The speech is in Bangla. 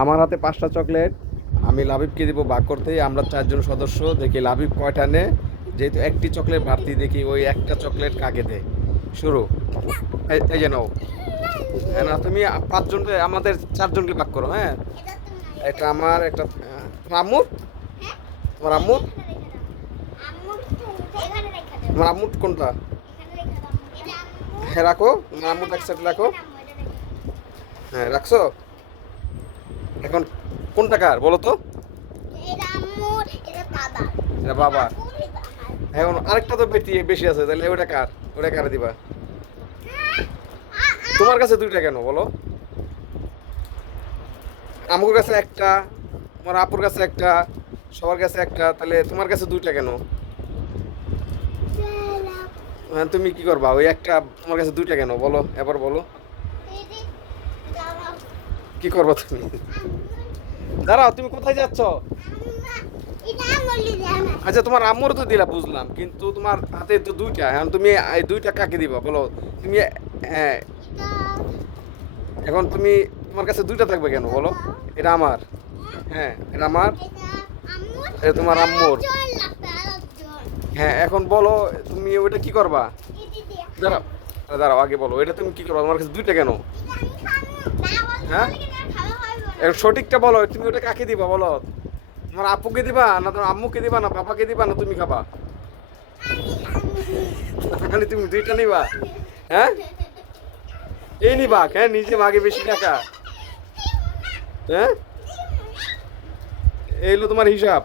আমার হাতে পাঁচটা চকলেট। আমি লাবিবকে দেবো ভাগ করতে। আমরা চারজন সদস্য। দেখি লাবিব কয়টা নে। যেহেতু একটি চকলেট ভাবতি দেখি ওই একটা চকলেট কাকে দেয়। শুরু। এই যে নাও। হ্যাঁ না, তুমি পাঁচজনকে আমাদের চারজনকে ভাগ করো হ্যাঁ? একটা আমার একটা আম্মুর? তোমার আম্মুর? তোমার কোনটা? হ্যাঁ রাখো। তোমার আম্মুর এক সাইড রাখো। হ্যাঁ রাখছো? এখন কোনটা কার বলো তো? এটা বাবা এখন আরেকটা তো বেটি বেশি আছে তাহলে ওটা কার? ওটা কারে দিবা? তোমার কাছে দুইটা কেন বলো? আমার কাছে একটা তোমার আপুর কাছে একটা সবার কাছে একটা তাহলে তোমার কাছে দুইটা কেন? হ্যাঁ তুমি কি করবা? ওই একটা তোমার কাছে দুইটা কেন? বলো এবার বলো। কি করবা তুমি? দাঁড়াও, তুমি কোথায় যাচ্ছ? আচ্ছা তোমার আম্মুর তো দিলা, বুঝলাম, কিন্তু তোমার হাতে তো দুইটা। এখন তুমি এই দুইটা কাকে দিবা, বলো? তুমি হ্যাঁ। এখন তুমি তোমার কাছে দুইটা থাকবে কেন, বলো? এটা আমার। হ্যাঁ এটা আমার। এটা তোমার আম্মুর। হ্যাঁ এখন বলো, তুমি ওইটা কি করবা? দাঁড়াও দাঁড়াও, আগে বলো, এটা তুমি কি করবা? তোমার কাছে দুইটা কেন? হ্যাঁ? সঠিকটা বলো, তুমি ওটা কাকে দিবা বলো? তোমার আপুকে দিবা, না তোমার আম্মুকে দিবা, না পাপাকে দিবা, না তুমি খাবা? মানে তুমি দুইটা নিবা। হ্যাঁ? এই নিবা হ্যাঁ নিজে মাগে বেশি টাকা হ্যাঁ? এই হলো তোমার হিসাব।